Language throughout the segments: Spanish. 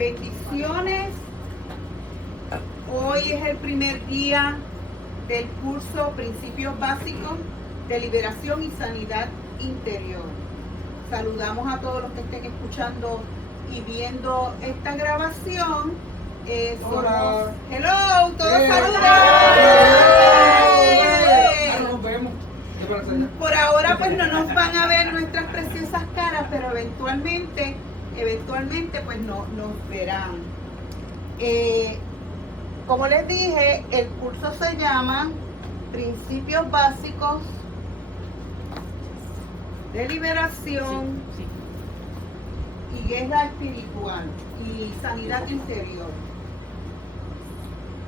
Bendiciones. Hoy es el primer día del curso Principios Básicos de Liberación y Sanidad Interior. Saludamos a todos los que estén escuchando y viendo esta grabación. Hola. Hello, todos saludan. Nos vemos. Por ahora pues no nos van a ver nuestras preciosas caras, pero eventualmente pues nos verán. Como les dije, el curso se llama Principios Básicos de Liberación y Guerra Espiritual y Sanidad Interior.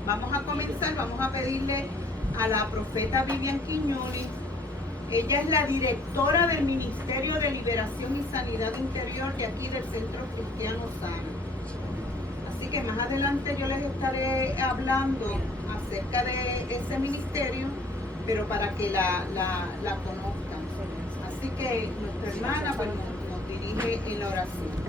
Vamos a comenzar, vamos a pedirle a la profeta Vivian Quiñones. Ella es la directora del Ministerio de Liberación y Sanidad Interior de aquí del Centro Cristiano Sano. Así que más adelante yo les estaré hablando acerca de ese ministerio, pero para que la conozcan. Así que nuestra hermana pues, nos dirige en la oración.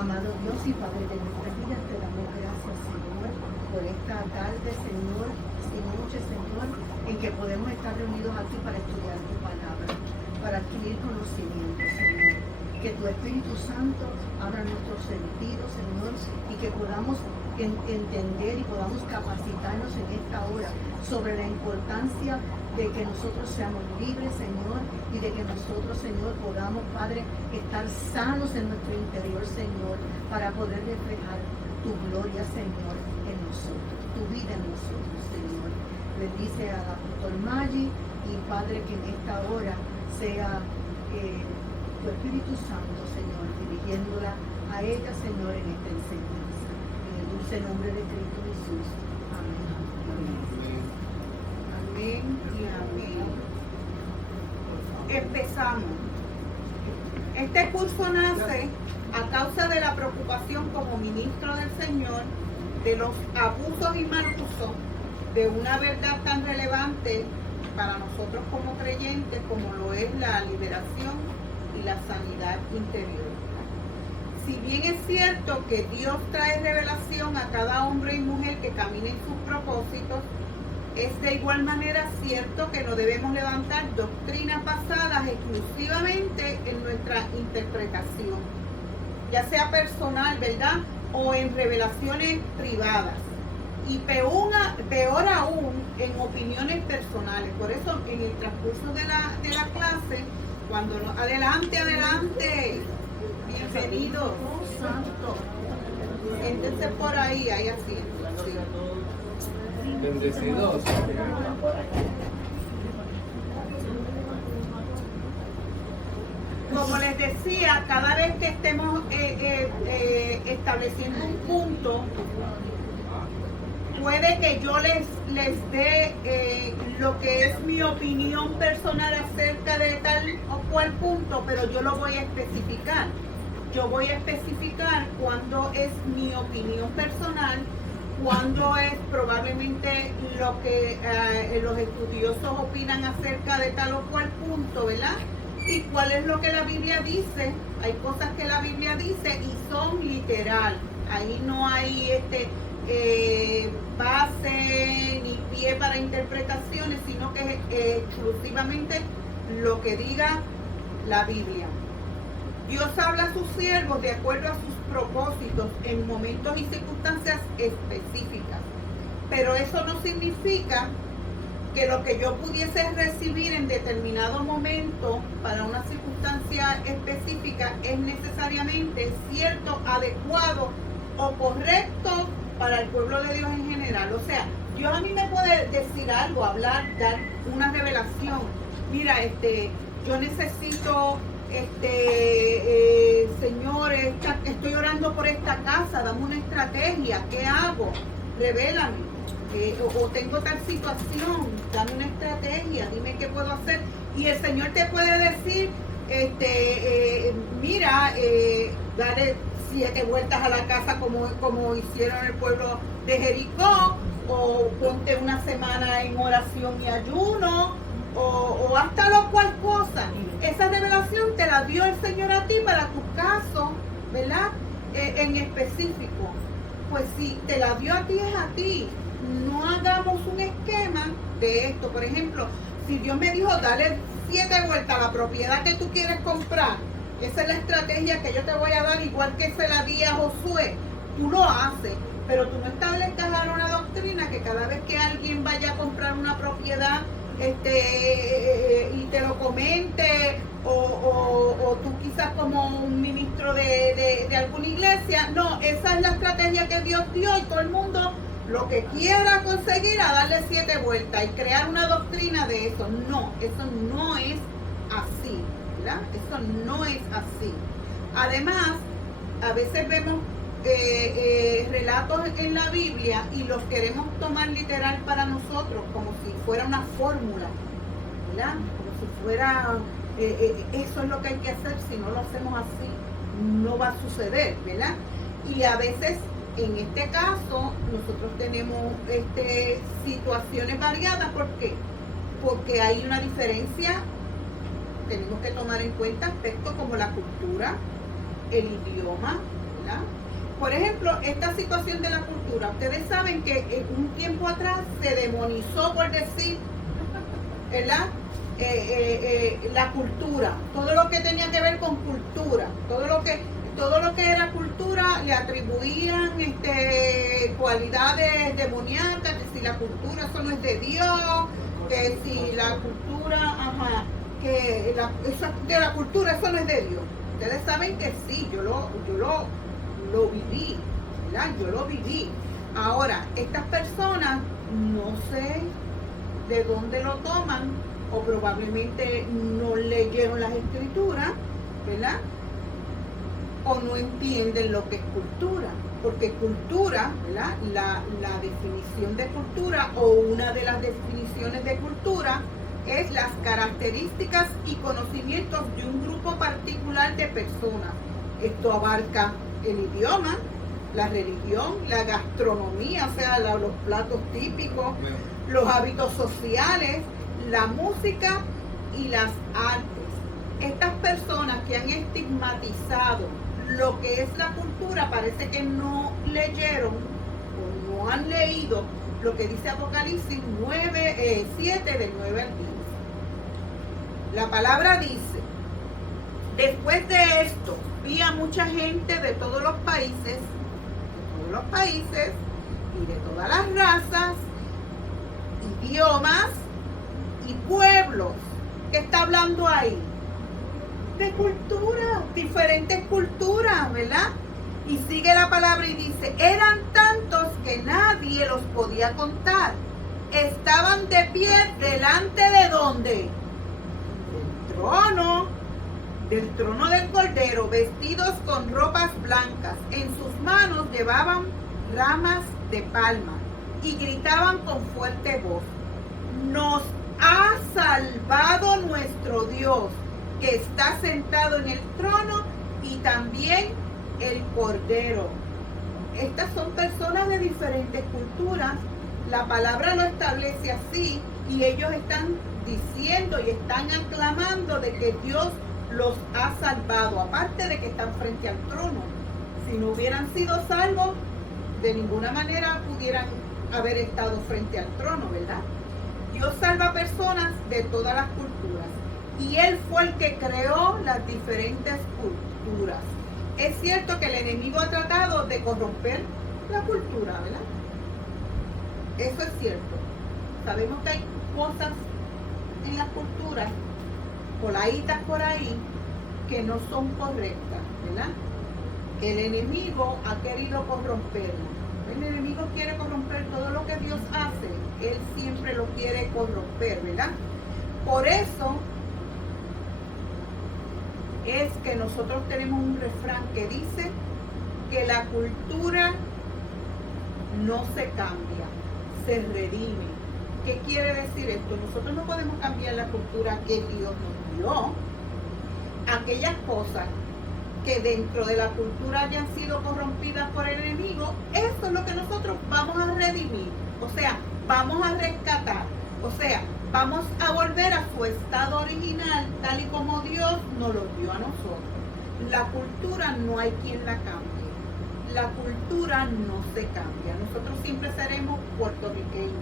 Amado Dios y Padre de nuestras vidas, te damos gracias, Señor, por esta tarde, Señor, y noche, Señor, en que podemos estar reunidos aquí para estudiar tu palabra, para adquirir conocimiento, Señor. Que tu Espíritu Santo abra nuestros sentidos, Señor, y que podamos entender y podamos capacitarnos en esta hora sobre la importancia de que nosotros seamos libres, Señor, y de que nosotros, Señor, podamos, Padre, estar sanos en nuestro interior, Señor, para poder reflejar tu gloria, Señor, en nosotros, tu vida en nosotros, Señor. Bendice al apóstol Maggi y, Padre, que en esta hora sea tu Espíritu Santo, Señor, dirigiéndola a ella, Señor, en esta enseñanza. En el dulce nombre de Cristo Jesús. Amén. Amén y amén. Empezamos. Este curso nace a causa de la preocupación como ministro del Señor de los abusos y mal usos de una verdad tan relevante para nosotros como creyentes como lo es la liberación y la sanidad interior. Si bien es cierto que Dios trae revelación a cada hombre y mujer que camine en sus propósitos, es de igual manera cierto que no debemos levantar doctrinas basadas exclusivamente en nuestra interpretación, ya sea personal, ¿verdad? O en revelaciones privadas. Y peor aún, en opiniones personales. Por eso, en el transcurso de la clase, cuando adelante, bienvenidos. Siéntense por ahí, hay asiento. Bendecidos. Como les decía, cada vez que estemos estableciendo un punto, puede que yo les dé lo que es mi opinión personal acerca de tal o cual punto, pero yo lo voy a especificar. Yo voy a especificar cuándo es mi opinión personal, cuándo es probablemente lo que los estudiosos opinan acerca de tal o cual punto, ¿verdad? Y cuál es lo que la Biblia dice. Hay cosas que la Biblia dice y son literal. Ahí no hay base ni pie para interpretaciones, sino que es exclusivamente lo que diga la Biblia. Dios habla a sus siervos de acuerdo a sus propósitos en momentos y circunstancias específicas, pero eso no significa que lo que yo pudiese recibir en determinado momento para una circunstancia específica es necesariamente cierto, adecuado o correcto para el pueblo de Dios en general. O sea, Dios a mí me puede decir algo, hablar, dar una revelación. Mira, yo necesito, Señor, estoy orando por esta casa, dame una estrategia, ¿qué hago? Revélame. O tengo tal situación, dame una estrategia, dime qué puedo hacer. Y el Señor te puede decir, mira, dale 7 vueltas a la casa como hicieron el pueblo de Jericó, o ponte una semana en oración y ayuno, o hasta lo cual cosa. Esa revelación te la dio el Señor a ti para tu caso, ¿verdad? en específico. Pues si te la dio a ti, es a ti. No hagamos un esquema de esto. Por ejemplo, si Dios me dijo, dale 7 vueltas a la propiedad que tú quieres comprar, esa es la estrategia que yo te voy a dar, igual que se la di a Josué. Tú lo haces, pero tú no establezcas ahora una doctrina que cada vez que alguien vaya a comprar una propiedad y te lo comente, o tú quizás como un ministro de alguna iglesia. No, esa es la estrategia que Dios dio, y todo el mundo lo que quiera conseguir a darle 7 vueltas y crear una doctrina de eso. No, eso no es así, ¿verdad? Eso no es así. Además, a veces vemos relatos en la Biblia y los queremos tomar literal para nosotros, como si fuera una fórmula, ¿verdad? Como si fuera, eso es lo que hay que hacer. Si no lo hacemos así, no va a suceder, ¿verdad? Y a veces, en este caso, nosotros tenemos situaciones variadas. ¿Por qué? Porque hay una diferencia. Tenemos que tomar en cuenta aspectos como la cultura, el idioma, ¿verdad? Por ejemplo, esta situación de la cultura, ustedes saben que en un tiempo atrás se demonizó, por decir, ¿verdad? La cultura, todo lo que tenía que ver con cultura, todo lo que era cultura le atribuían cualidades demoníacas, que si la cultura eso no es de Dios, que si la cultura, eso de la cultura eso no es de Dios. Ustedes saben que sí, yo lo viví, ¿verdad? Yo lo viví. Ahora, estas personas no sé de dónde lo toman, o probablemente no leyeron las escrituras, ¿verdad? O no entienden lo que es cultura, porque cultura, ¿verdad? La definición de cultura, o una de las definiciones de cultura, es las características y conocimientos de un grupo particular de personas. Esto abarca el idioma, la religión, la gastronomía, o sea, los platos típicos, los hábitos sociales, la música y las artes. Estas personas que han estigmatizado lo que es la cultura, parece que no leyeron o no han leído lo que dice Apocalipsis 7 del 9 al 10. La palabra dice: después de esto vi a mucha gente de todos los países y de todas las razas, idiomas y pueblos. ¿Qué está hablando ahí? De cultura, diferentes culturas, ¿verdad? Y sigue la palabra y dice: eran tantos que nadie los podía contar. Estaban de pie delante de ¿dónde? Del trono del Cordero, vestidos con ropas blancas. En sus manos llevaban ramas de palma y gritaban con fuerte voz: nos ha salvado nuestro Dios, que está sentado en el trono, y también el Cordero. Estas son personas de diferentes culturas. La palabra lo establece así, y ellos están diciendo y están aclamando de que Dios los ha salvado, aparte de que están frente al trono. Si no hubieran sido salvos, de ninguna manera pudieran haber estado frente al trono, ¿verdad? Dios salva personas de todas las culturas, y Él fue el que creó las diferentes culturas. Es cierto que el enemigo ha tratado de corromper la cultura, ¿verdad? Eso es cierto. Sabemos que hay cosas en las culturas, coladitas por ahí, que no son correctas, ¿verdad? Que el enemigo ha querido corromperlo. El enemigo quiere corromper todo lo que Dios hace. Él siempre lo quiere corromper, ¿verdad? Por eso es que nosotros tenemos un refrán que dice que la cultura no se cambia, se redime. ¿Qué quiere decir esto? Nosotros no podemos cambiar la cultura que Dios nos dio. Aquellas cosas que dentro de la cultura hayan sido corrompidas por el enemigo, eso es lo que nosotros vamos a redimir. O sea, vamos a rescatar. O sea, vamos a volver a su estado original, tal y como Dios nos lo dio a nosotros. La cultura no hay quien la cambie. la cultura no se cambia. Nosotros siempre seremos puertorriqueños,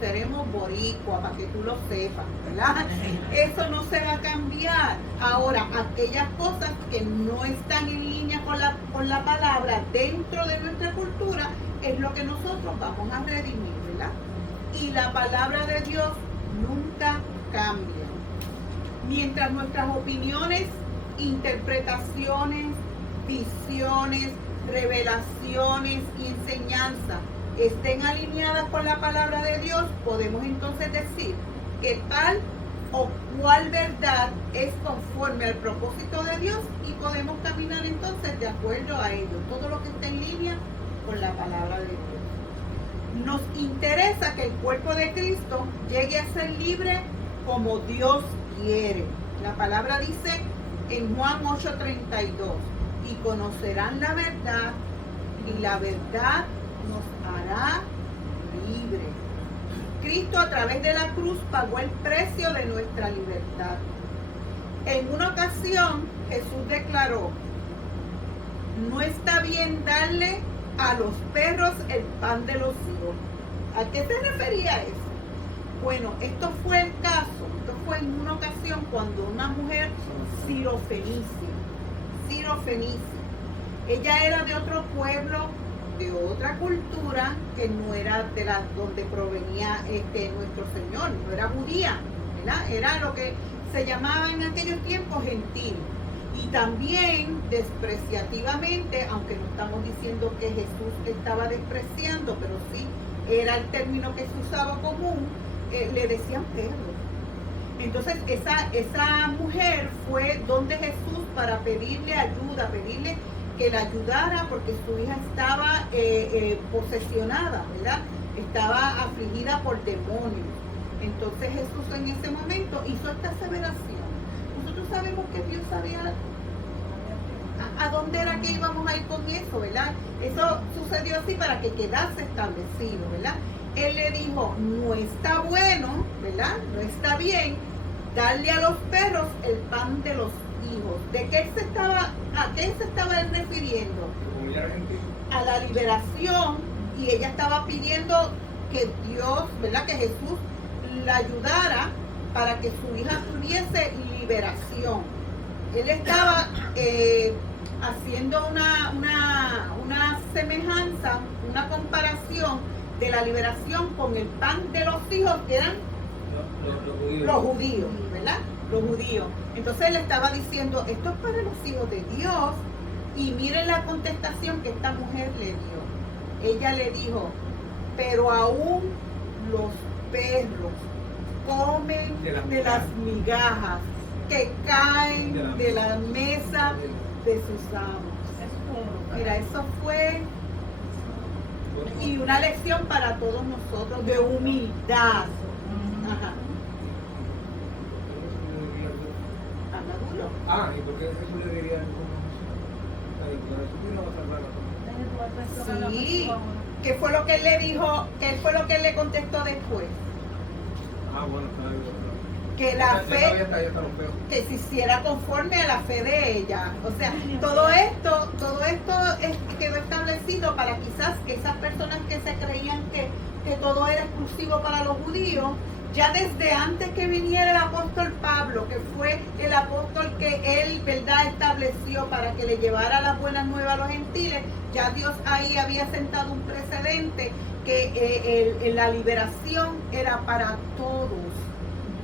seremos boricuas, para que tú lo sepas, ¿verdad? Eso no se va a cambiar. Ahora, aquellas cosas que no están en línea con la palabra dentro de nuestra cultura, es lo que nosotros vamos a redimir, ¿verdad? Y la palabra de Dios nunca cambia. Mientras nuestras opiniones, interpretaciones, visiones, revelaciones y enseñanzas estén alineadas con la palabra de Dios, podemos entonces decir que tal o cual verdad es conforme al propósito de Dios y podemos caminar entonces de acuerdo a ello, todo lo que está en línea con la palabra de Dios. Nos interesa que el cuerpo de Cristo llegue a ser libre como Dios quiere. La palabra dice en Juan 8:32, y conocerán la verdad, y la verdad nos hará libres. Cristo a través de la cruz pagó el precio de nuestra libertad. En una ocasión Jesús declaró: no está bien darle a los perros el pan de los hijos. ¿A qué se refería eso? Bueno, esto fue el caso, esto fue en una ocasión cuando una mujer sirofenicia, ella era de otro pueblo, de otra cultura, que no era de la donde provenía nuestro Señor, no era judía, ¿verdad? Era lo que se llamaba en aquellos tiempos gentil. Y también despreciativamente, aunque no estamos diciendo que Jesús estaba despreciando, pero sí era el término que se usaba común, le decían perro. Entonces esa mujer fue donde Jesús para pedirle ayuda, pedirle que la ayudara porque su hija estaba posesionada, ¿verdad? Estaba afligida por demonios. Entonces Jesús en ese momento hizo esta aseveración. Nosotros sabemos que Dios sabía a dónde era que íbamos a ir con eso, ¿verdad? Eso sucedió así para que quedase establecido, ¿verdad? Él le dijo, no está bueno, ¿verdad? No está bien darle a los perros el pan de los hijos. ¿A qué se estaba él refiriendo? A la liberación, y ella estaba pidiendo que Dios, ¿verdad? Que Jesús la ayudara para que su hija tuviese liberación. Él estaba haciendo una semejanza, una comparación de la liberación con el pan de los hijos, que eran los judíos, ¿verdad? Los judíos. Entonces él estaba diciendo, esto es para los hijos de Dios. Y miren la contestación que esta mujer le dio. Ella le dijo, pero aún los perros comen de las migajas que caen de la mesa de sus amos. Mira, eso fue y una lección para todos nosotros de humildad. Ajá. ¿Y por qué Jesús le diría Sí, ¿qué fue lo que él le dijo? ¿Qué fue lo que él le contestó después? Bueno, que la fe, que se hiciera conforme a la fe de ella. O sea, todo esto quedó establecido para quizás que esas personas que se creían que todo era exclusivo para los judíos, ya desde antes que viniera el apóstol Pablo, que fue el apóstol que él, ¿verdad?, estableció para que le llevara las buenas nuevas a los gentiles, ya Dios ahí había sentado un precedente que la liberación era para todos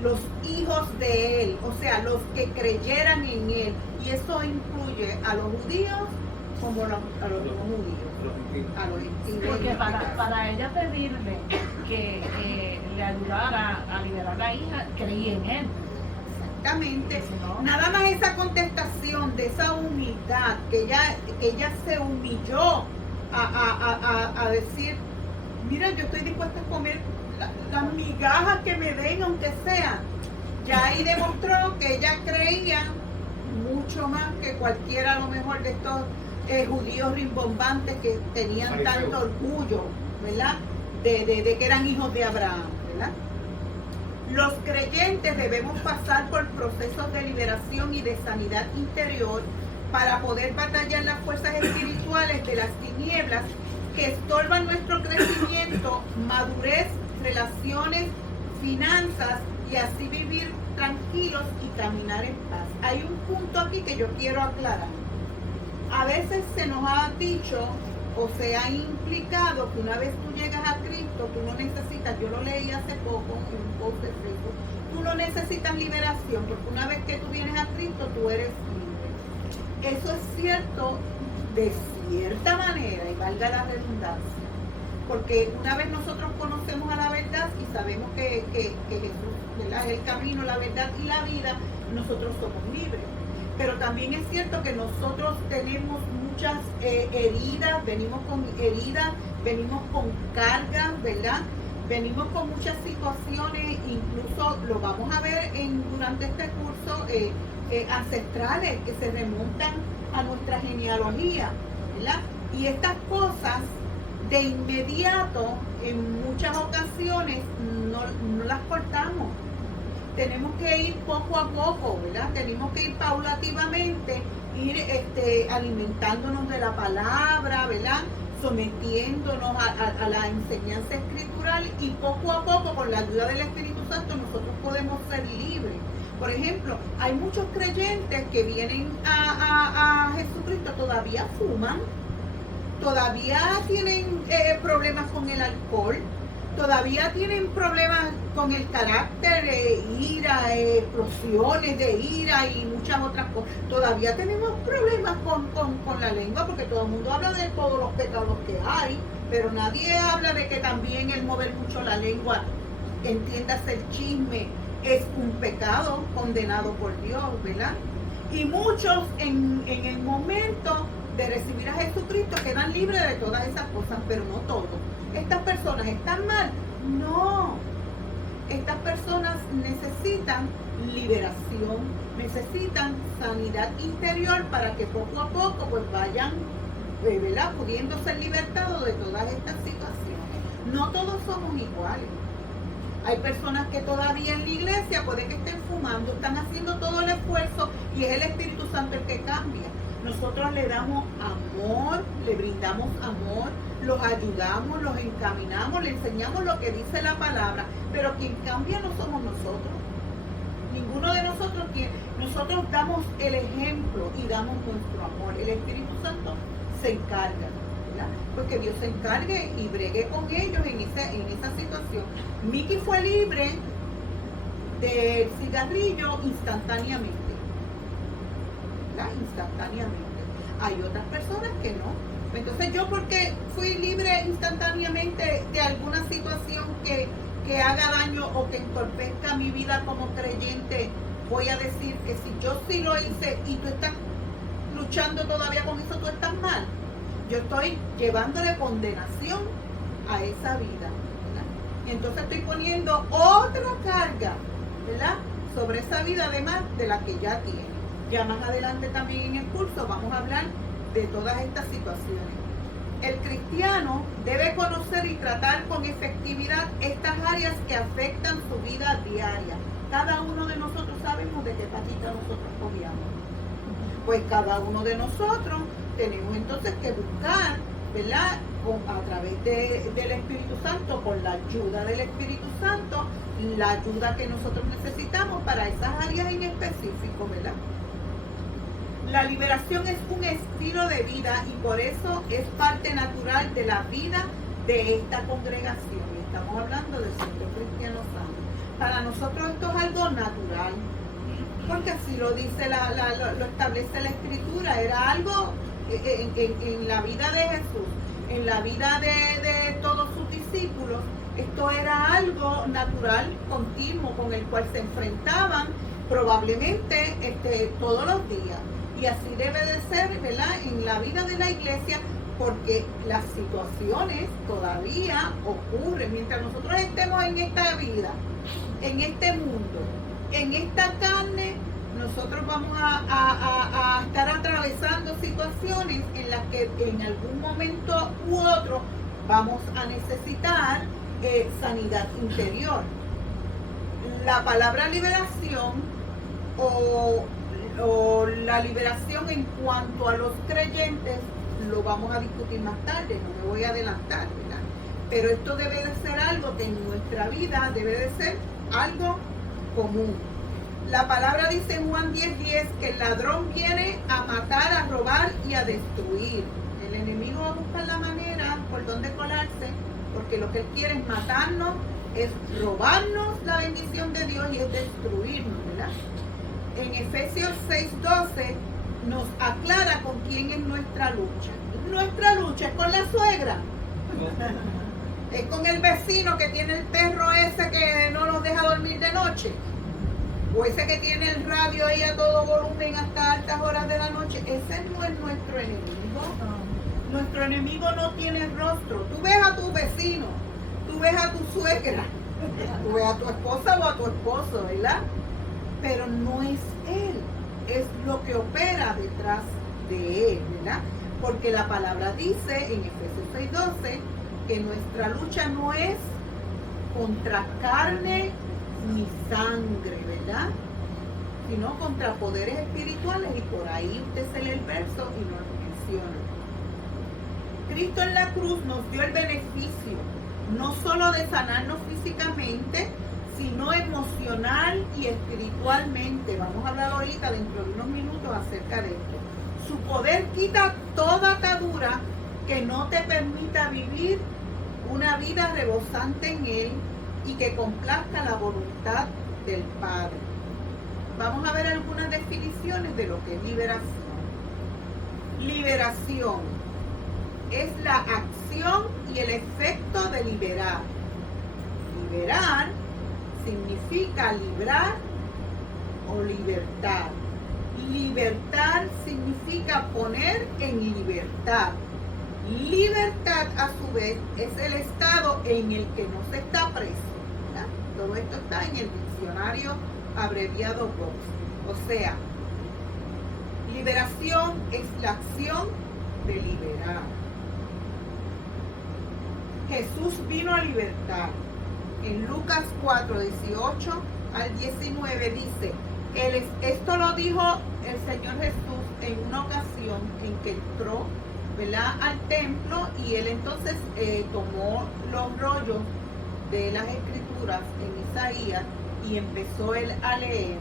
los hijos de él, o sea, los que creyeran en él, y eso incluye a los judíos como a los no judíos, a los gentiles. Porque para ella pedirle que le ayudara a liberar a la hija, creí en él. Exactamente. Nada más esa contestación de esa humildad, que ella se humilló a decir, mira, yo estoy dispuesta a comer las migajas que me den, aunque sea. Ya ahí demostró que ella creía mucho más que cualquiera, a lo mejor, de estos judíos rimbombantes que tenían tanto orgullo, ¿verdad? De que eran hijos de Abraham, ¿verdad? Los creyentes debemos pasar por procesos de liberación y de sanidad interior para poder batallar las fuerzas espirituales espirituales de las tinieblas que estorban nuestro crecimiento, madurez, relaciones, finanzas y así vivir tranquilos y caminar en paz. Hay un punto aquí que yo quiero aclarar. A veces se nos ha dicho o se ha implicado que una vez tú llegas a Cristo, tú no necesitas, yo lo leí hace poco en un post de Facebook, tú no necesitas liberación, porque una vez que tú vienes a Cristo, tú eres libre. Eso es cierto de cierta manera, y valga la redundancia, porque una vez nosotros conocemos a la verdad y sabemos que Jesús, ¿verdad?, es el camino, la verdad y la vida, nosotros somos libres. Pero también es cierto que nosotros tenemos muchas heridas, venimos con cargas, ¿verdad? Venimos con muchas situaciones, incluso lo vamos a ver durante este curso, ancestrales que se remontan a nuestra genealogía, ¿verdad? Y estas cosas de inmediato, en muchas ocasiones, no las cortamos. Tenemos que ir poco a poco, ¿verdad? Tenemos que ir paulativamente, ir alimentándonos de la palabra, ¿verdad? Sometiéndonos a la enseñanza escritural y poco a poco, con la ayuda del Espíritu Santo, nosotros podemos ser libres. Por ejemplo, hay muchos creyentes que vienen a Jesucristo, todavía fuman, todavía tienen problemas con el alcohol, todavía tienen problemas con el carácter, ira, explosiones de ira y muchas otras cosas. Todavía tenemos problemas con la lengua, porque todo el mundo habla de todos los pecados que hay, pero nadie habla de que también el mover mucho la lengua, entiéndase el chisme, es un pecado condenado por Dios, ¿verdad? Y muchos en el momento de recibir a Jesucristo quedan libres de todas esas cosas, pero no todos. ¿Estas personas están mal? No. Estas personas necesitan liberación, necesitan sanidad interior para que poco a poco pues vayan, ¿verdad?, pudiendo ser libertados de todas estas situaciones. No todos somos iguales. Hay personas que todavía en la iglesia puede que estén fumando, están haciendo todo el esfuerzo y es el Espíritu Santo el que cambia. Nosotros le damos amor, le brindamos amor, los ayudamos, los encaminamos, le enseñamos lo que dice la palabra, pero quien cambia no somos nosotros. Ninguno de nosotros nosotros damos el ejemplo y damos nuestro amor. El Espíritu Santo se encarga, ¿verdad? Pues que Dios se encargue y bregue con ellos en esa situación. Miki fue libre del cigarrillo instantáneamente. Instantáneamente. Hay otras personas que no. Entonces yo, porque fui libre instantáneamente de alguna situación que haga daño o que entorpezca mi vida como creyente, voy a decir que si yo sí lo hice y tú estás luchando todavía con eso, tú estás mal. Yo estoy llevándole condenación a esa vida, ¿verdad? Y entonces estoy poniendo otra carga, ¿verdad?, sobre esa vida, además de la que ya tiene. Ya más adelante también en el curso vamos a hablar de todas estas situaciones. El cristiano debe conocer y tratar con efectividad estas áreas que afectan su vida diaria. Cada uno de nosotros sabemos de qué patita nosotros cogíamos. Pues cada uno de nosotros tenemos entonces que buscar, ¿verdad?, a través del Espíritu Santo, con la ayuda del Espíritu Santo, la ayuda que nosotros necesitamos para esas áreas en específico, ¿verdad? La liberación es un estilo de vida y por eso es parte natural de la vida de esta congregación. Y estamos hablando del Centro Cristiano Santo. Para nosotros esto es algo natural, porque así lo dice, lo establece la Escritura. Era algo en la vida de Jesús, en la vida de todos sus discípulos. Esto era algo natural, continuo, con el cual se enfrentaban probablemente todos los días. Y así debe de ser, ¿verdad?, en la vida de la iglesia, porque las situaciones todavía ocurren. Mientras nosotros estemos en esta vida, en este mundo, en esta carne, nosotros vamos a estar atravesando situaciones en las que en algún momento u otro vamos a necesitar sanidad interior. La palabra liberación o la liberación en cuanto a los creyentes lo vamos a discutir más tarde, no me voy a adelantar, ¿verdad? Pero esto debe de ser algo que en nuestra vida debe de ser algo común. La palabra dice en Juan 10:10 que el ladrón viene a matar, a robar y a destruir. El enemigo va a buscar la manera por donde colarse, porque lo que él quiere es matarnos, es robarnos la bendición de Dios y es destruirnos, ¿verdad? En Efesios 6:12 nos aclara con quién es nuestra lucha. Nuestra lucha es con la suegra. Es con el vecino que tiene el perro ese que no nos deja dormir de noche. O ese que tiene el radio ahí a todo volumen hasta altas horas de la noche. Ese no es nuestro enemigo. Nuestro enemigo no tiene rostro. Tú ves a tu vecino, tú ves a tu suegra, tú ves a tu esposa o a tu esposo, ¿verdad? Pero no es él, es lo que opera detrás de él, ¿verdad? Porque la palabra dice en Efesios 6:12 que nuestra lucha no es contra carne ni sangre, ¿verdad? Sino contra poderes espirituales, y por ahí usted se lee el verso y nos menciona. Cristo en la cruz nos dio el beneficio no solo de sanarnos físicamente, sino emocional y espiritualmente. Vamos a hablar ahorita, dentro de unos minutos, acerca de esto. Su poder quita toda atadura que no te permita vivir una vida rebosante en Él y que complazca la voluntad del Padre. Vamos a ver algunas definiciones de lo que es liberación. Liberación es la acción y el efecto de liberar. Liberar significa librar o libertad. Libertar significa poner en libertad. Libertad, a su vez, es el estado en el que no se está preso, ¿verdad? Todo esto está en el diccionario abreviado Vox. O sea, liberación es la acción de liberar. Jesús vino a libertar. En Lucas 4:18 al 19 dice, esto lo dijo el Señor Jesús en una ocasión en que entró, ¿verdad?, al templo, y él entonces tomó los rollos de las escrituras en Isaías y empezó él a leer,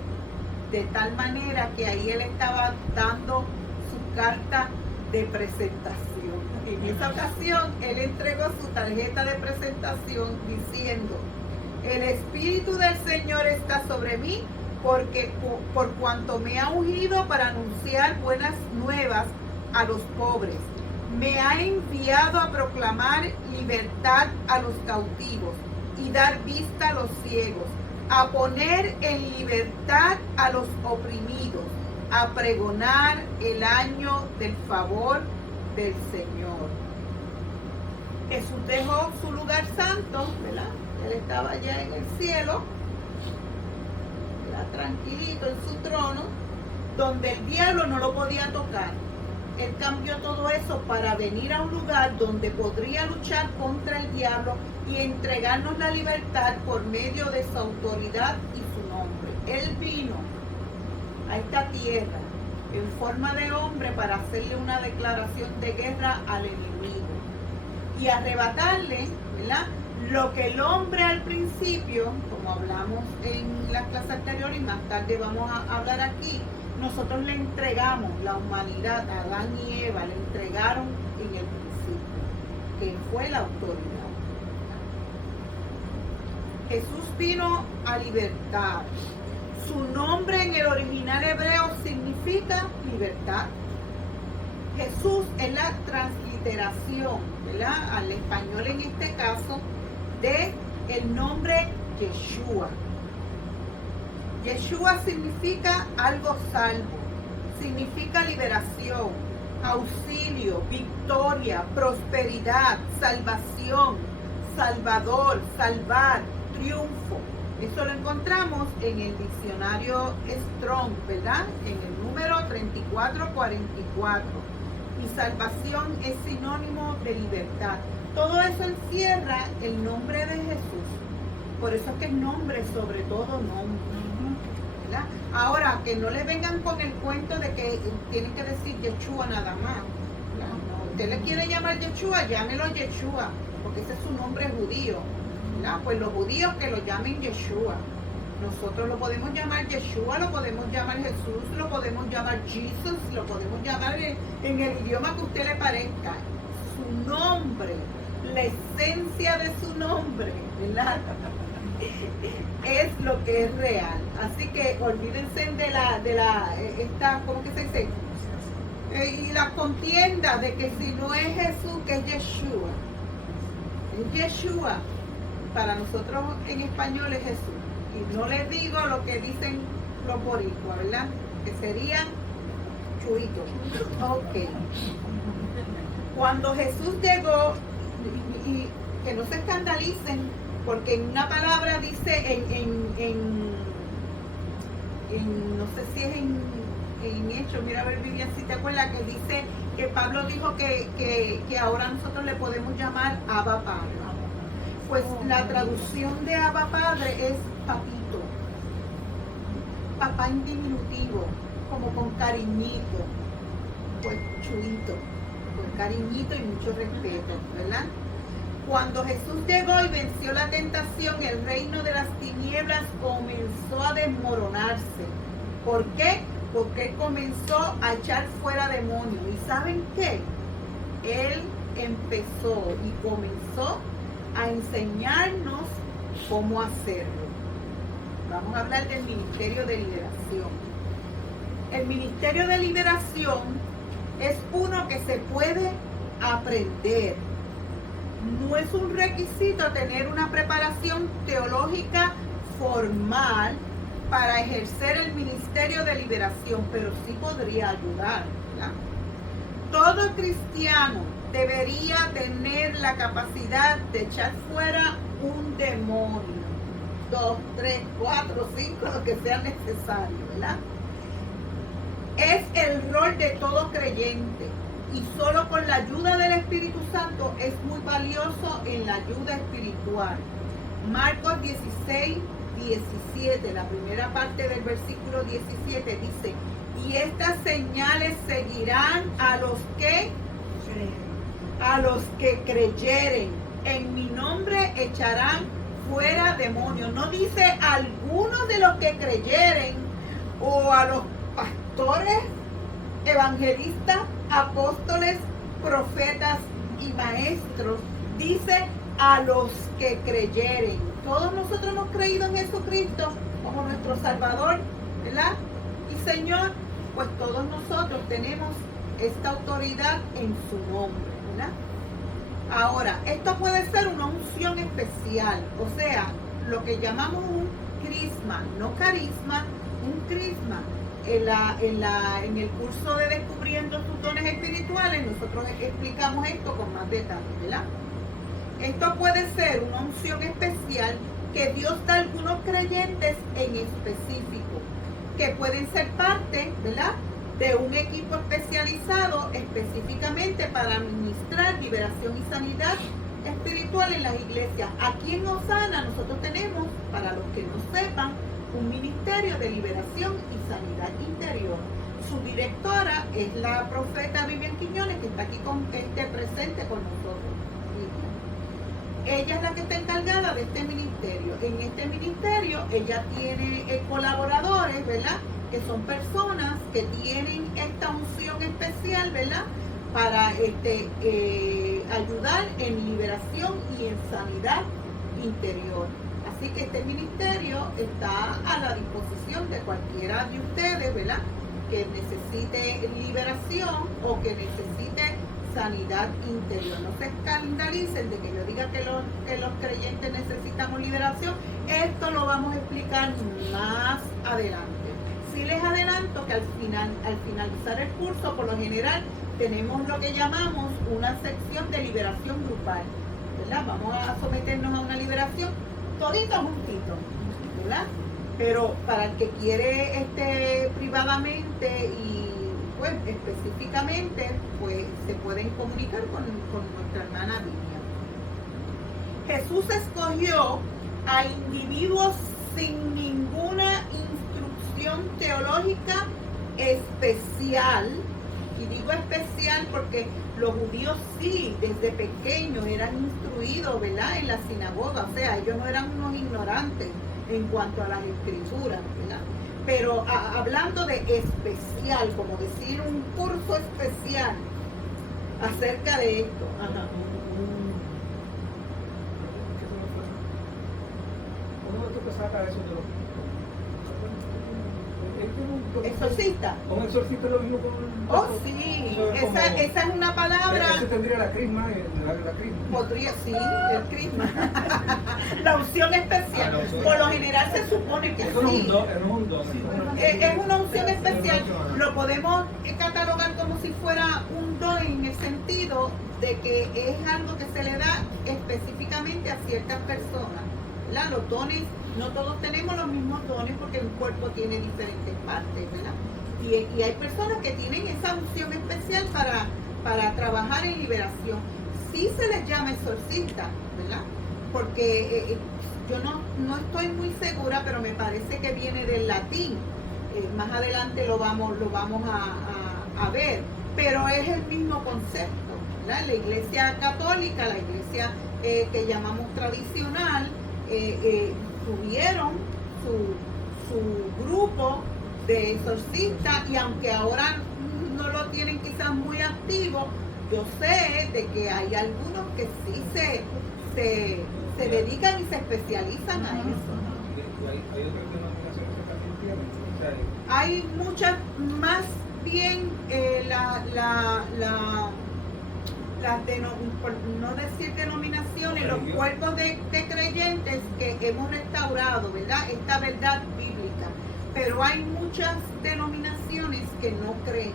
de tal manera que ahí él estaba dando su carta de presentación. En esa ocasión él entregó su tarjeta de presentación diciendo: el Espíritu del Señor está sobre mí, porque por cuanto me ha ungido para anunciar buenas nuevas a los pobres, me ha enviado a proclamar libertad a los cautivos y dar vista a los ciegos, a poner en libertad a los oprimidos, a pregonar el año del favor del Señor. Jesús dejó su lugar santo, ¿verdad? Él estaba allá en el cielo, ¿verdad?, tranquilito en su trono, donde el diablo no lo podía tocar. Él cambió todo eso para venir a un lugar donde podría luchar contra el diablo y entregarnos la libertad por medio de su autoridad y su nombre. Él vino a esta tierra en forma de hombre para hacerle una declaración de guerra al enemigo y arrebatarle, ¿verdad?, lo que el hombre al principio, como hablamos en la clase anterior y más tarde vamos a hablar aquí, nosotros le entregamos, la humanidad, a Adán y Eva, le entregaron en el principio, que fue la autoridad. Jesús vino a libertar. Su nombre en el original hebreo significa libertad. Jesús es la transliteración, ¿verdad?, al español en este caso, de el nombre Yeshua. Yeshua significa algo salvo, significa liberación, auxilio, victoria, prosperidad, salvación, salvador, salvar, triunfo. Eso lo encontramos en el diccionario Strong, ¿verdad?, en el número 3444. Y salvación es sinónimo de libertad. Todo eso encierra el nombre de Jesús. Por eso es que es nombre sobre todo nombre, ¿verdad? Ahora, que no le vengan con el cuento de que tienen que decir Yeshua nada más, ¿verdad? No, usted le quiere llamar Yeshua, llámelo Yeshua, porque ese es su nombre judío, ¿verdad? Pues los judíos que lo llamen Yeshua. Nosotros lo podemos llamar Yeshua, lo podemos llamar Jesús, lo podemos llamar Jesus, lo podemos llamar en el idioma que a usted le parezca. Su nombre, la esencia de su nombre, ¿verdad? Es lo que es real. Así que olvídense esta, ¿cómo que se dice? Y la contienda de que si no es Jesús, que es Yeshua. Es Yeshua. Para nosotros en español es Jesús. Y no les digo lo que dicen los boricuas, ¿verdad? Que serían chuitos. Ok. Cuando Jesús llegó, y que no se escandalicen, porque en una palabra dice no sé si es en Hechos, mira a ver Vivian si te acuerdas, que dice que Pablo dijo que ahora nosotros le podemos llamar Abba Padre. Pues la traducción de Abba Padre es papito, papá en diminutivo, como con cariñito, pues chuito, con cariñito y mucho respeto, ¿verdad? Cuando Jesús llegó y venció la tentación, el reino de las tinieblas comenzó a desmoronarse. ¿Por qué? Porque él comenzó a echar fuera demonios. ¿Y saben qué? Él empezó y comenzó a enseñarnos cómo hacerlo. Vamos a hablar del Ministerio de Liberación. El Ministerio de Liberación es uno que se puede aprender. No es un requisito tener una preparación teológica formal para ejercer el Ministerio de Liberación, pero sí podría ayudar, ¿verdad? Todo cristiano debería tener la capacidad de echar fuera un demonio, 2, 3, 4, 5, lo que sea necesario, ¿verdad? Es el rol de todo creyente y solo con la ayuda del Espíritu Santo es muy valioso en la ayuda espiritual. Marcos 16, 17, la primera parte del versículo 17 dice: y estas señales seguirán a los que creyeren. En mi nombre echarán fuera demonios. No dice algunos de los que creyeren o a los pastores, evangelistas, apóstoles, profetas y maestros. Dice a los que creyeren. Todos nosotros hemos creído en Jesucristo como nuestro Salvador, ¿verdad? Y Señor, pues todos nosotros tenemos esta autoridad en su nombre, ¿verdad? Ahora, esto puede ser una unción especial, o sea, lo que llamamos un crisma, no carisma, un crisma. En el curso de Descubriendo sus dones espirituales, nosotros explicamos esto con más detalle, ¿verdad? Esto puede ser una unción especial que Dios da a algunos creyentes en específico, que pueden ser parte, ¿verdad?, de un equipo especializado específicamente para administrar liberación y sanidad espiritual en las iglesias. Aquí en Osana nosotros tenemos, para los que no sepan, un ministerio de liberación y sanidad interior. Su directora es la profeta Vivian Quiñones, que está aquí presente con nosotros. Ella es la que está encargada de este ministerio. En este ministerio ella tiene colaboradores, ¿verdad?, que son personas que tienen esta unción especial, ¿verdad?, para ayudar en liberación y en sanidad interior. Así que este ministerio está a la disposición de cualquiera de ustedes, ¿verdad?, que necesite liberación o que necesite sanidad interior. No se escandalicen de que yo diga que los creyentes necesitamos liberación. Esto lo vamos a explicar más adelante. Sí les adelanto que al finalizar el curso, por lo general, tenemos lo que llamamos una sección de liberación grupal, ¿verdad? Vamos a someternos a una liberación toditos juntitos, ¿verdad? Pero para el que quiere privadamente y pues específicamente, pues se pueden comunicar con nuestra hermana Vivian. Jesús escogió a individuos sin ninguna instrucción teológica especial Y digo especial porque los judíos sí, desde pequeños eran instruidos, ¿verdad?, en la sinagoga. O sea, ellos no eran unos ignorantes en cuanto a las escrituras, ¿verdad? Pero hablando de especial, como decir un curso especial acerca de esto. Ajá. ¿Cómo tú te sacas eso de los... ¿Exorcista? ¿Un exorcista lo mismo con Oh, sí, esa es una palabra. Ese tendría la crisma, la crisma. Podría, sí, el crisma. La unción especial. La unción. Por lo general se supone que Eso no es sí. un don, no es un don. Es una unción especial. Lo podemos catalogar como si fuera un don en el sentido de que es algo que se le da específicamente a ciertas personas, ¿verdad? Los dones, no todos tenemos los mismos dones porque el cuerpo tiene diferentes partes, ¿verdad? Y hay personas que tienen esa unción especial para trabajar en liberación. Sí se les llama exorcista, ¿verdad? Porque yo no estoy muy segura, pero me parece que viene del latín. Más adelante lo vamos a ver, pero es el mismo concepto, ¿verdad? La iglesia católica, la iglesia que llamamos tradicional, tuvieron su grupo de exorcistas, y aunque ahora no lo tienen quizás muy activo, yo sé de que hay algunos que sí se dedican y se especializan a eso. Hay otras denominaciones que también tienen. O sea, Hay muchas, más bien por no decir denominaciones, los cuerpos de creyentes que hemos restaurado, ¿verdad?, esta verdad bíblica. Pero hay muchas denominaciones que no creen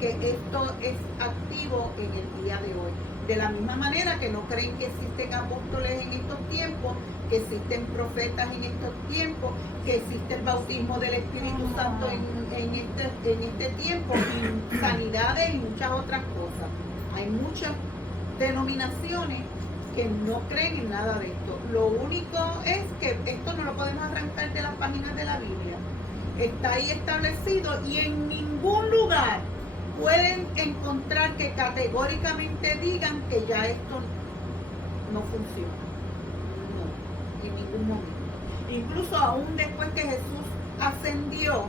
que esto es activo en el día de hoy. De la misma manera que no creen que existen apóstoles en estos tiempos, que existen profetas en estos tiempos, que existe el bautismo del Espíritu Santo en este tiempo, y sanidades y muchas otras cosas. Hay muchas denominaciones que no creen en nada de esto. Lo único es que esto no lo podemos arrancar de las páginas de la Biblia. Está ahí establecido, y en ningún lugar pueden encontrar que categóricamente digan que ya esto no funciona. No, en ningún momento. Incluso aún después que Jesús ascendió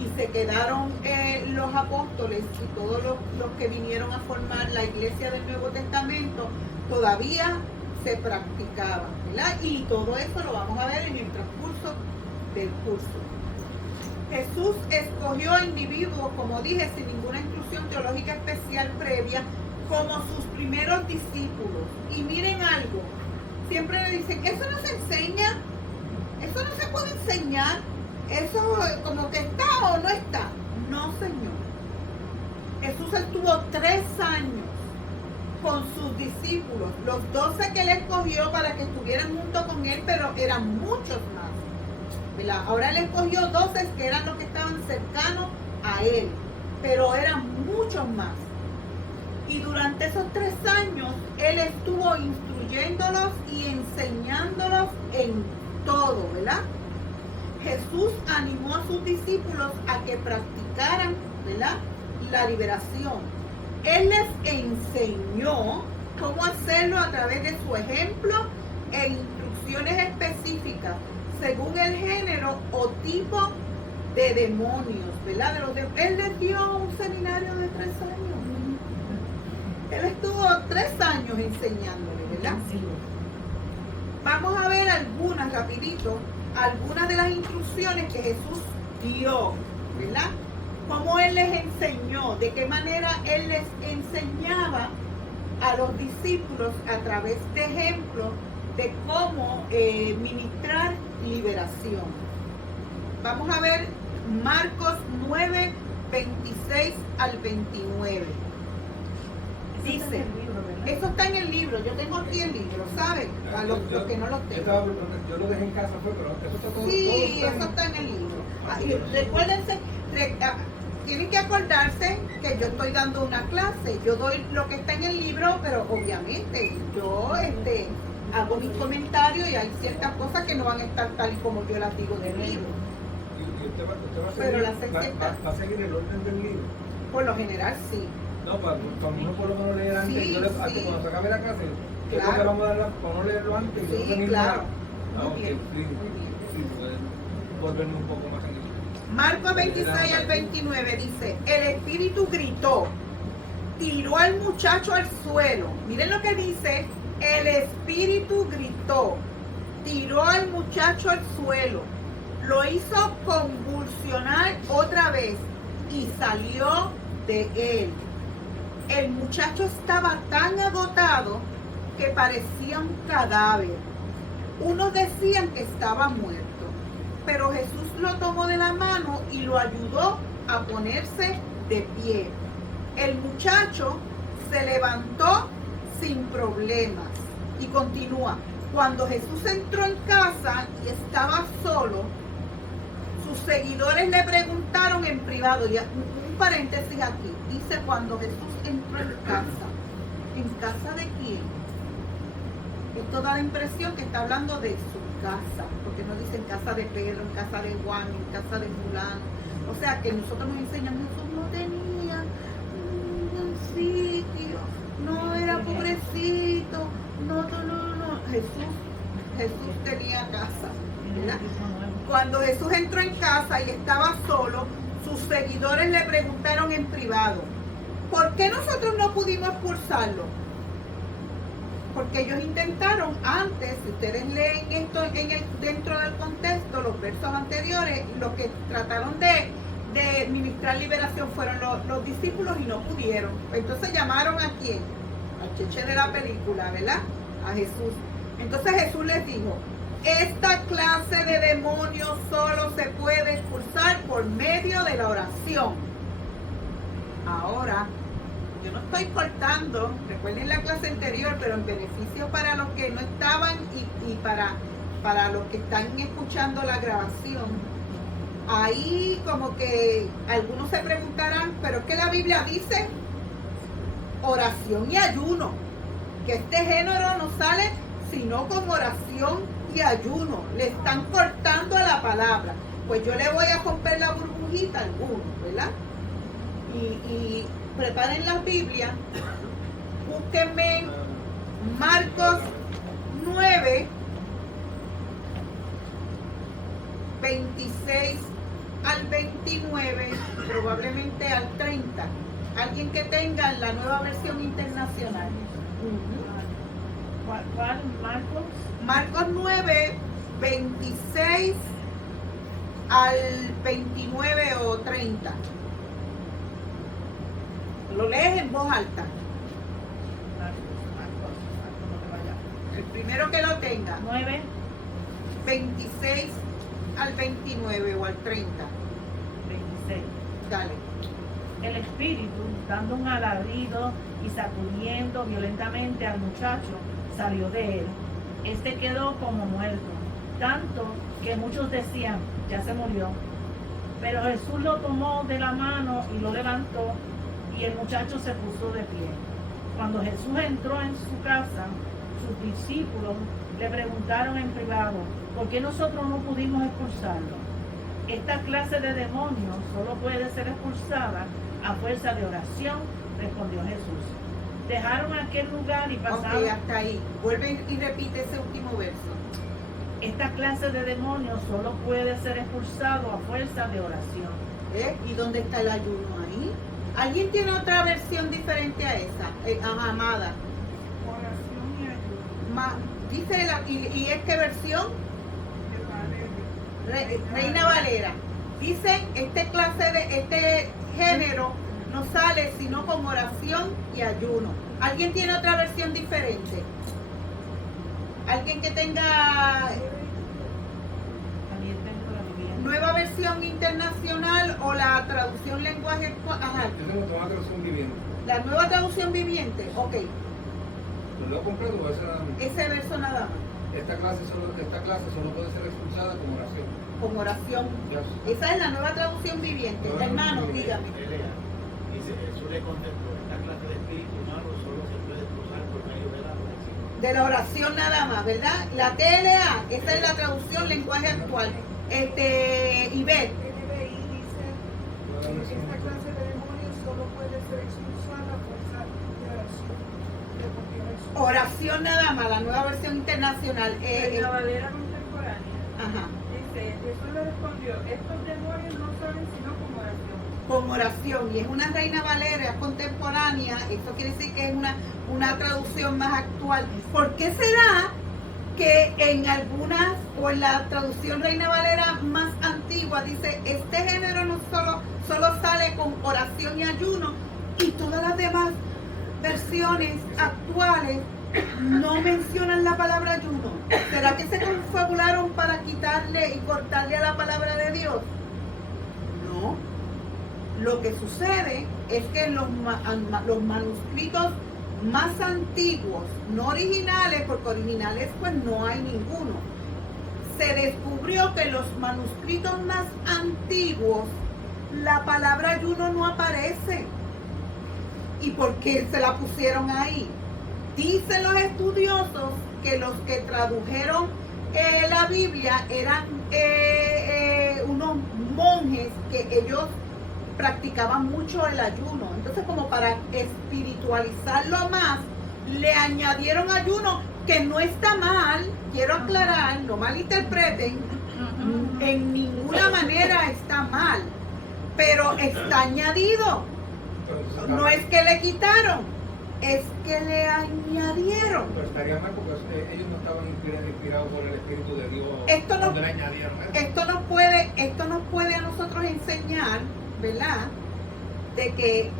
y se quedaron los apóstoles y todos los que vinieron a formar la iglesia del Nuevo Testamento, todavía se practicaba, ¿verdad? Y todo eso lo vamos a ver en el transcurso del curso. Jesús escogió individuos, como dije, sin ninguna instrucción teológica especial previa, como sus primeros discípulos. Y miren algo, siempre le dicen, eso no se enseña, eso no se puede enseñar, eso como que está o no está. No, Señor. Jesús estuvo 3 años con sus discípulos, los 12 que él escogió para que estuvieran junto con él, pero eran muchos más, ¿verdad? Ahora él escogió 12 que eran los que estaban cercanos a él, pero eran muchos más. Y durante esos 3 años él estuvo instruyéndolos y enseñándolos en todo, ¿verdad? Jesús animó a sus discípulos a que practicaran, ¿verdad?, la liberación. Él les enseñó cómo hacerlo a través de su ejemplo e instrucciones específicas según el género o tipo de demonios, ¿verdad? Él les dio un seminario de 3 años. Él estuvo 3 años enseñándole, ¿verdad? Vamos a ver algunas, rapidito, algunas de las instrucciones que Jesús dio, ¿verdad? Cómo Él les enseñó, de qué manera Él les enseñaba a los discípulos a través de ejemplos de cómo ministrar liberación. Vamos a ver Marcos 9, 26 al 29. Dice, eso está en el libro, yo tengo aquí el libro, ¿saben? A los que no lo tengo. Yo lo dejé en casa, pero eso está todo. Sí, eso está en el libro. Y recuérdense, tienen que acordarse que yo estoy dando una clase, yo doy lo que está en el libro, pero obviamente yo hago mis comentarios y hay ciertas cosas que no van a estar tal y como yo las digo del libro. ¿Y usted va a seguir, Pero la secta va a seguir el orden del libro? Por lo general sí. No, para uno por lo menos leer antes. Sí, Yo le, sí. antes, cuando se acabe la clase, yo Claro. creo que vamos a darla para no leerlo antes. Y Sí, yo también claro. Ah, Muy ok, bien, sí, muy bien. sí, pueden volverme un poco más en eso. Marcos 26 al 29 dice, el espíritu gritó, tiró al muchacho al suelo. Miren lo que dice, el espíritu gritó, tiró al muchacho al suelo, lo hizo convulsionar otra vez y salió de él. El muchacho estaba tan agotado que parecía un cadáver. Unos decían que estaba muerto, pero Jesús lo tomó de la mano y lo ayudó a ponerse de pie. El muchacho se levantó sin problemas. Y continúa, cuando Jesús entró en casa y estaba solo, sus seguidores le preguntaron en privado, y un paréntesis aquí, dice cuando Jesús entró en casa de quién? Esto da la impresión que está hablando de su casa, porque no dice en casa de Pedro, en casa de Juan, en casa de fulano. O sea que nosotros nos enseñan, Jesús no tenía un sitio, no era pobrecito, no. Jesús tenía casa, ¿verdad? Cuando Jesús entró en casa y estaba solo, sus seguidores le preguntaron en privado, ¿por qué nosotros no pudimos expulsarlo? Porque ellos intentaron antes, si ustedes leen esto dentro del contexto, los versos anteriores, los que trataron de ministrar liberación fueron los discípulos y no pudieron. Entonces llamaron ¿a quién? Al cheche de la película, ¿verdad? A Jesús. Entonces Jesús les dijo, esta clase de demonios solo se puede expulsar por medio de la oración. Ahora, yo no estoy cortando, recuerden la clase anterior, pero en beneficio para los que no estaban y para los que están escuchando la grabación. Ahí como que algunos se preguntarán, pero es que la Biblia dice oración y ayuno, que este género no sale sino con oración y ayuno. Le están cortando a la palabra. Pues yo le voy a romper la burbujita a algunos, ¿verdad? Y preparen las Biblias, búsquenme Marcos 9, 26 al 29, probablemente al 30. Alguien que tenga la nueva versión internacional. ¿Cuál, Marcos? Marcos 9, 26 al 29 o 30. Lo lees en voz alta. No te vayas. El primero que lo tenga. 9, 26 al 29 o al 30. 26. Dale. El espíritu, dando un alarido y sacudiendo violentamente al muchacho, salió de él. Este quedó como muerto, tanto que muchos decían, ya se murió. Pero Jesús lo tomó de la mano y lo levantó, y el muchacho se puso de pie. Cuando Jesús entró en su casa, sus discípulos le preguntaron en privado, ¿por qué nosotros no pudimos expulsarlo? Esta clase de demonios solo puede ser expulsada a fuerza de oración, respondió Jesús. Dejaron aquel lugar y pasaron. Ok, hasta ahí. Vuelve y repite ese último verso. Esta clase de demonios solo puede ser expulsado a fuerza de oración. ¿Y dónde está el ayuno ahí? ¿Alguien tiene otra versión diferente a esa? Amada. Oración y ayuno. Dice ¿y es qué versión? De Valeria. Reina Valera. Dice este género no sale sino con oración y ayuno. ¿Alguien tiene otra versión diferente? ¿Alguien que tenga También tengo la Biblia. nueva versión internacional o la traducción lenguaje? Ajá, Yo tengo toda la traducción viviente. la nueva traducción viviente. Ok, ¿Lo leo completo o ese nada más? ese verso nada más. Esta clase solo puede ser expulsada con oración. Con oración. Esa es la nueva traducción viviente. Hermano, dígame. Dice, Jesús le contestó, esta clase de espíritu malo solo se puede expulsar por medio de la oración. De la oración nada más, ¿verdad? La TLA, esa es la traducción lenguaje actual. Ivette. NBI dice, esta clase de demonios solo puede ser expulsada a Oración nada más, la nueva versión internacional. Reina Valera contemporánea. Ajá. Dice, Jesús le respondió, estos demonios no salen sino como oración. Con oración, y es una Reina Valera contemporánea, esto quiere decir que es una traducción más actual. ¿Por qué será que en algunas, o en la traducción Reina Valera más antigua, dice, este género no solo sale con oración y ayuno, y todas las demás versiones actuales no mencionan la palabra ayuno? ¿Será que se confabularon para quitarle y cortarle a la palabra de Dios? No. Lo que sucede es que en los manuscritos más antiguos, no originales, porque originales pues no hay ninguno, se descubrió que en los manuscritos más antiguos la palabra ayuno no aparece. ¿Y por qué se la pusieron ahí? Dicen los estudiosos que los que tradujeron la Biblia eran unos monjes que ellos practicaban mucho el ayuno. Entonces, como para espiritualizarlo más, le añadieron ayuno, que no está mal, quiero aclarar, no malinterpreten, en ninguna manera está mal, pero está añadido. Pero entonces, No es que le quitaron, es que le añadieron. Pero estaría mal porque ellos no estaban inspirados por el Espíritu de Dios. Esto no- cuando le añadieron eso. Esto nos puede a nosotros enseñar, ¿verdad? De que,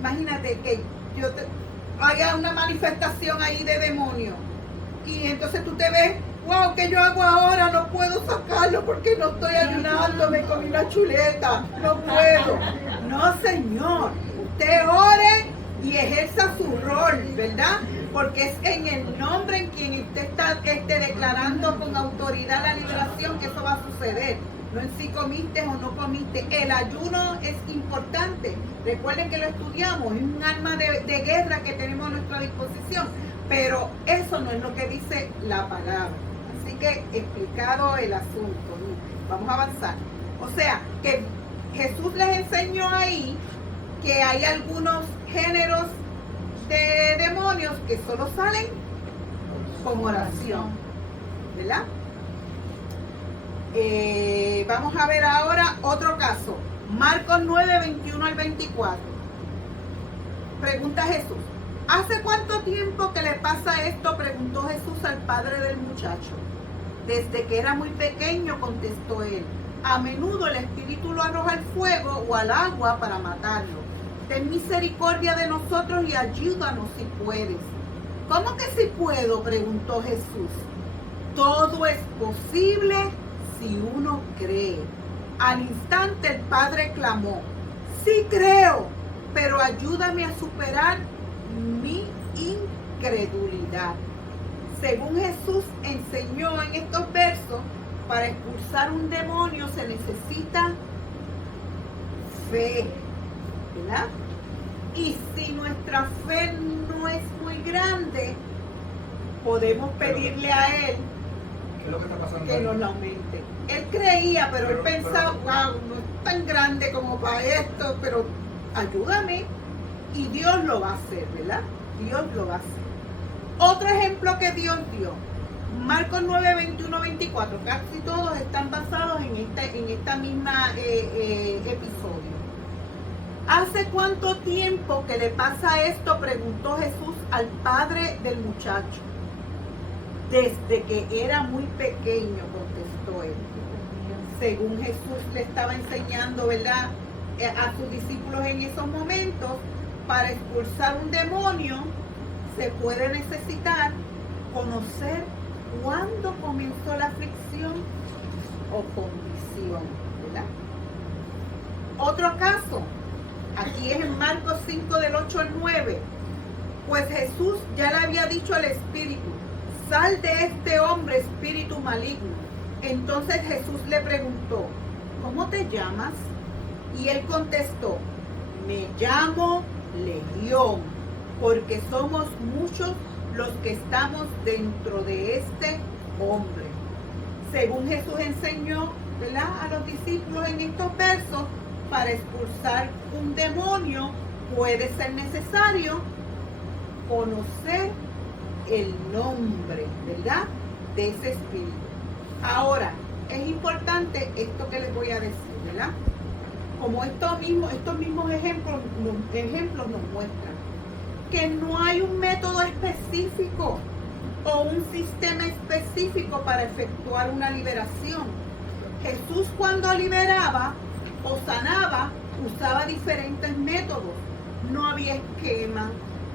imagínate que haga una manifestación ahí de demonio, y entonces tú te ves, wow, ¿qué yo hago ahora? No puedo sacarlo porque no estoy ayunando, me comí una chuleta, no puedo. No, Señor, usted ore y ejerza su rol, ¿verdad? Porque es en el nombre en quien usted está declarando con autoridad la liberación que eso va a suceder. No en si comiste o no comiste. El ayuno es importante. Recuerden que lo estudiamos, es un arma de guerra que tenemos a nuestra disposición. Pero eso no es lo que dice la palabra. Así que explicado el asunto, vamos a avanzar. O sea, que Jesús les enseñó ahí que hay algunos géneros de demonios que solo salen con oración, ¿verdad? Vamos a ver ahora otro caso. Marcos 9, 21 al 24. Pregunta Jesús: ¿hace cuánto tiempo que le pasa esto?, preguntó Jesús al padre del muchacho. Desde que era muy pequeño, contestó él. A menudo el espíritu lo arroja al fuego o al agua para matarlo. Ten misericordia de nosotros y ayúdanos si puedes. ¿Cómo que si puedo?, preguntó Jesús. Todo es posible si uno cree. Al instante el padre clamó: sí creo, pero ayúdame a superar mi incredulidad. Según Jesús enseñó en estos versos, para expulsar un demonio se necesita fe, ¿verdad? Y si nuestra fe no es muy grande, podemos pedirle a Él ¿Qué es lo que está pasando que ahí? nos la aumente. Él creía, pero él pensaba, wow, no es tan grande como para esto, pero ayúdame. Y Dios lo va a hacer, ¿verdad? Dios lo va a hacer. Otro ejemplo que Dios dio, Marcos 9, 21, 24, casi todos están basados en esta misma episodio. ¿Hace cuánto tiempo que le pasa esto?, preguntó Jesús al padre del muchacho. Desde que era muy pequeño, contestó él. Según Jesús le estaba enseñando, ¿verdad?, a sus discípulos en esos momentos, para expulsar un demonio se puede necesitar conocer cuándo comenzó la aflicción o condición, ¿verdad? Otro caso, aquí es en Marcos 5 del 8 al 9. Pues Jesús ya le había dicho al espíritu: sal de este hombre, espíritu maligno. Entonces Jesús le preguntó: ¿cómo te llamas? Y él contestó: me llamo Legión, porque somos muchos los que estamos dentro de este hombre. Según Jesús enseñó, ¿verdad?, a los discípulos en estos versos, para expulsar un demonio puede ser necesario conocer el nombre, ¿verdad?, de ese espíritu. Ahora, es importante esto que les voy a decir, ¿verdad? Como estos mismos ejemplos nos muestran que no hay un método específico o un sistema específico para efectuar una liberación. Jesús, cuando liberaba o sanaba, usaba diferentes métodos. No había esquema,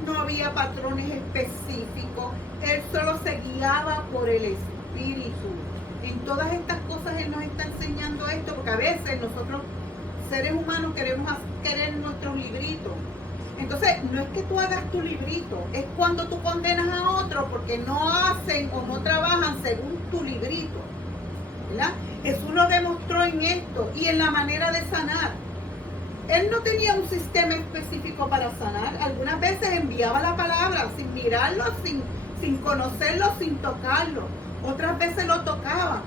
no había patrones específicos. Él solo se guiaba por el Espíritu. En todas estas cosas Él nos está enseñando esto, porque a veces nosotros, seres humanos, queremos querer nuestros libritos. Entonces, no es que tú hagas tu librito, es cuando tú condenas a otro porque no hacen o no trabajan según tu librito, ¿verdad? Jesús lo demostró en esto y en la manera de sanar. Él no tenía un sistema específico para sanar. Algunas veces enviaba la palabra sin mirarlo, sin conocerlo, sin tocarlo. Otras veces lo tocaban,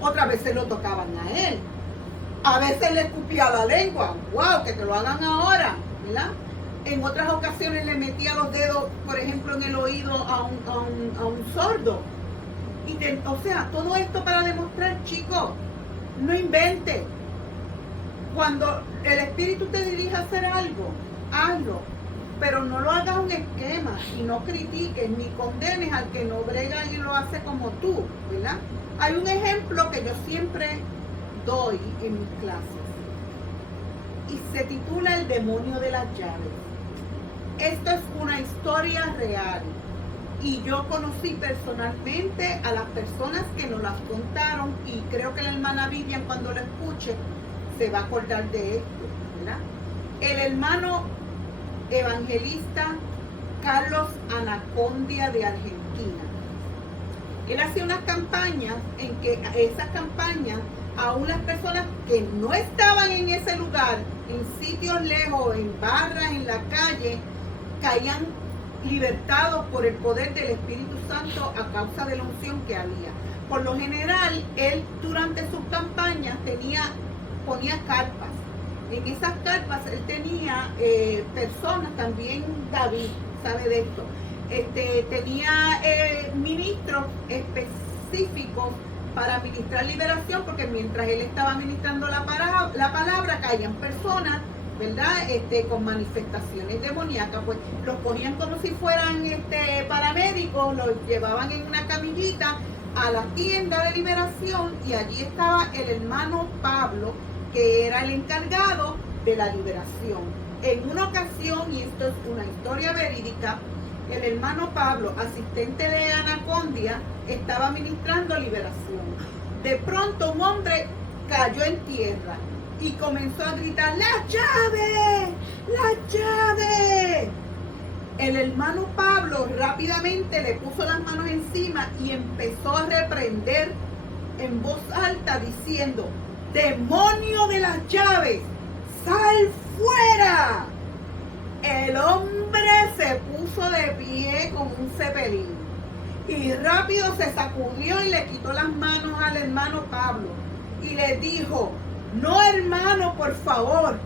otras veces lo tocaban a él. A veces le escupía la lengua. ¡Wow! Que te lo hagan ahora, ¿verdad? En otras ocasiones le metía los dedos, por ejemplo, en el oído a un sordo. O sea, todo esto para demostrar, chicos, no invente. Cuando el Espíritu te dirige a hacer algo, hazlo. Pero no lo hagas un esquema y no critiques ni condenes al que no brega y lo hace como tú, ¿verdad? Hay un ejemplo que yo siempre doy en mis clases y se titula El demonio de las llaves. Esto es una historia real y yo conocí personalmente a las personas que nos las contaron y creo que la hermana Vivian, cuando lo escuche, se va a acordar de esto, ¿verdad? El hermano evangelista Carlos Anacondia de Argentina. Él hacía unas campañas en que esas campañas a unas personas que no estaban en ese lugar, en sitios lejos, en barras, en la calle, caían libertados por el poder del Espíritu Santo a causa de la unción que había. Por lo general, él durante sus campañas ponía carpas. En esas carpas él tenía personas, también David sabe de esto, tenía ministros específicos para ministrar liberación, porque mientras él estaba ministrando la palabra caían personas, ¿verdad? Con manifestaciones demoníacas, pues los ponían como si fueran paramédicos, los llevaban en una camillita a la tienda de liberación y allí estaba el hermano Pablo, que era el encargado de la liberación. En una ocasión, y esto es una historia verídica, el hermano Pablo, asistente de Anacondia, estaba ministrando liberación. De pronto un hombre cayó en tierra y comenzó a gritar: ¡la llave! ¡La llave! El hermano Pablo rápidamente le puso las manos encima y empezó a reprender en voz alta diciendo: ¡demonio de las llaves, sal fuera! El hombre se puso de pie como un cepelín y rápido se sacudió y le quitó las manos al hermano Pablo y le dijo: no, hermano, por favor,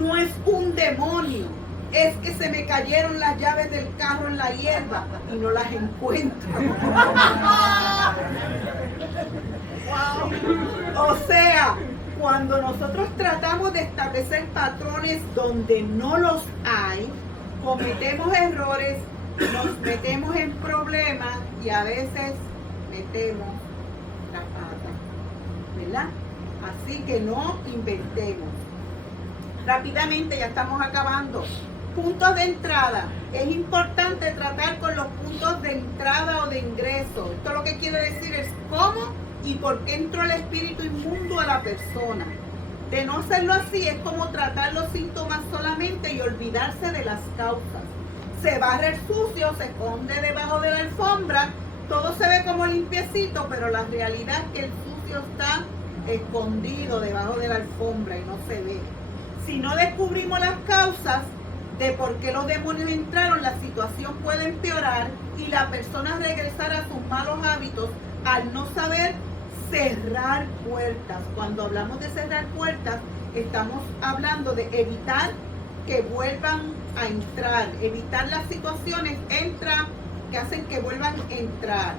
no es un demonio, es que se me cayeron las llaves del carro en la hierba y no las encuentro. O sea, cuando nosotros tratamos de establecer patrones donde no los hay, cometemos errores, nos metemos en problemas y a veces metemos la pata, ¿verdad? Así que no inventemos. Rápidamente, ya estamos acabando. Puntos de entrada. Es importante tratar con los puntos de entrada o de ingreso. Esto lo que quiere decir es cómo y por qué entró el espíritu inmundo a la persona. De no hacerlo así es como tratar los síntomas solamente y olvidarse de las causas. Se barre el sucio, se esconde debajo de la alfombra, todo se ve como limpiecito, pero la realidad es que el sucio está escondido debajo de la alfombra y no se ve. Si no descubrimos las causas de por qué los demonios entraron, la situación puede empeorar y la persona regresar a sus malos hábitos al no saber cerrar puertas. Cuando hablamos de cerrar puertas, estamos hablando de evitar que vuelvan a entrar, evitar las situaciones. Entra que hacen que vuelvan a entrar.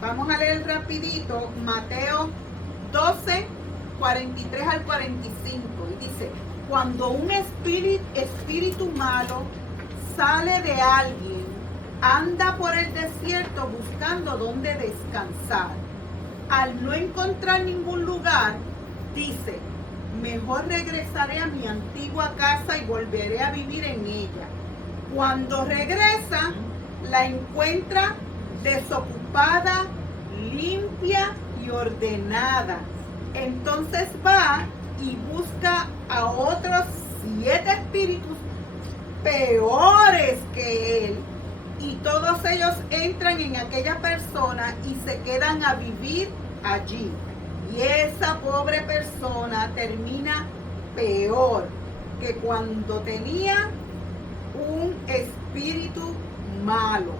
Vamos a leer rapidito Mateo 12, 43 al 45. Y dice, cuando un espíritu malo sale de alguien, anda por el desierto buscando dónde descansar. Al no encontrar ningún lugar, dice, mejor regresaré a mi antigua casa y volveré a vivir en ella. Cuando regresa, la encuentra desocupada, limpia y ordenada. Entonces va y busca a otros 7 espíritus peores que él, y todos ellos entran en aquella persona y se quedan a vivir allí. Y esa pobre persona termina peor que cuando tenía un espíritu malo.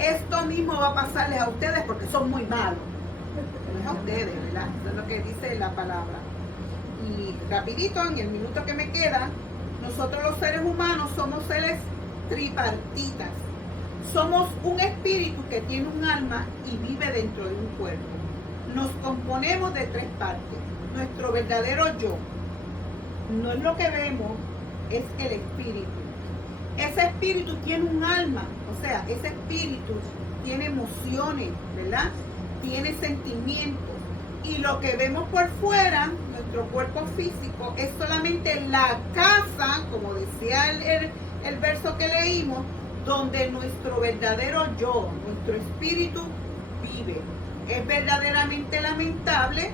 Esto mismo va a pasarles a ustedes porque son muy malos. No es a ustedes, ¿verdad? Eso es lo que dice la palabra. Y rapidito, en el minuto que me queda, nosotros los seres humanos somos seres tripartitas. Somos un espíritu que tiene un alma y vive dentro de un cuerpo. Nos componemos de 3 partes. Nuestro verdadero yo, no es lo que vemos, es el espíritu. Ese espíritu tiene un alma, o sea, ese espíritu tiene emociones, ¿verdad? Tiene sentimientos. Y lo que vemos por fuera, nuestro cuerpo físico, es solamente la casa, como decía el verso que leímos, donde nuestro verdadero yo, nuestro espíritu vive. Es verdaderamente lamentable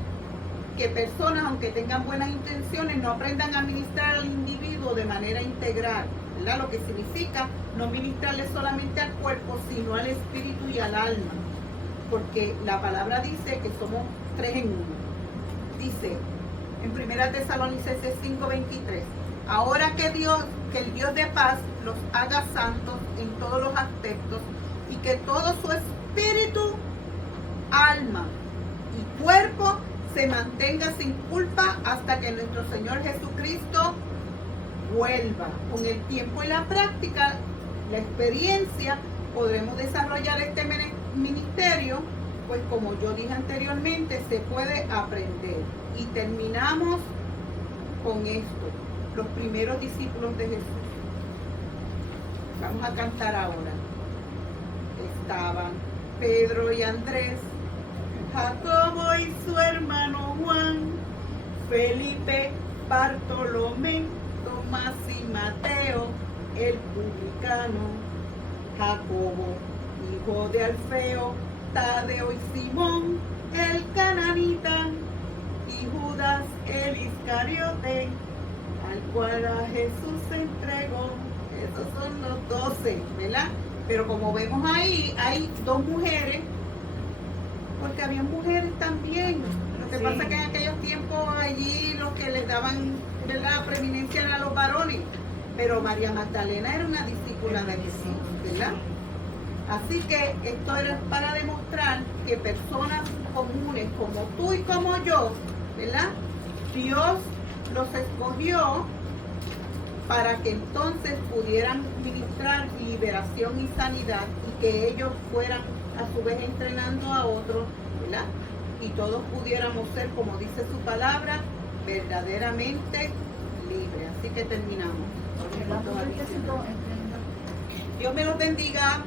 que personas, aunque tengan buenas intenciones, no aprendan a ministrar al individuo de manera integral, ¿verdad? Lo que significa no ministrarle solamente al cuerpo, sino al espíritu y al alma. Porque la palabra dice que somos 3 en 1. Dice en 1 Tesalonicenses 5:23, ahora que el Dios de paz los haga santos en todos los aspectos y que todo su espíritu, alma y cuerpo se mantenga sin culpa hasta que nuestro Señor Jesucristo vuelva. Con el tiempo y la práctica, la experiencia, podremos desarrollar este ministerio, pues como yo dije anteriormente, se puede aprender. Y terminamos con esto, los primeros discípulos de Jesús. Vamos a cantar ahora. Estaban Pedro y Andrés, Jacobo y su hermano Juan, Felipe, Bartolomé, Tomás y Mateo, el publicano, Jacobo, hijo de Alfeo, Tadeo y Simón, el cananita, y Judas, el Iscariote, al cual a Jesús se entregó. Esos son los 12, ¿verdad? Pero como vemos ahí, hay 2 mujeres, porque había mujeres también. Lo que Sí. pasa es que en aquellos tiempos allí los que les daban, ¿verdad?, preeminencia eran los varones. Pero María Magdalena era una discípula de Jesús, ¿verdad? Así que esto era para demostrar que personas comunes como tú y como yo, ¿verdad?, Dios los escogió para que entonces pudieran ministrar liberación y sanidad y que ellos fueran a su vez entrenando a otros, ¿verdad? Y todos pudiéramos ser, como dice su palabra, verdaderamente libres. Así que terminamos. Dios me los bendiga.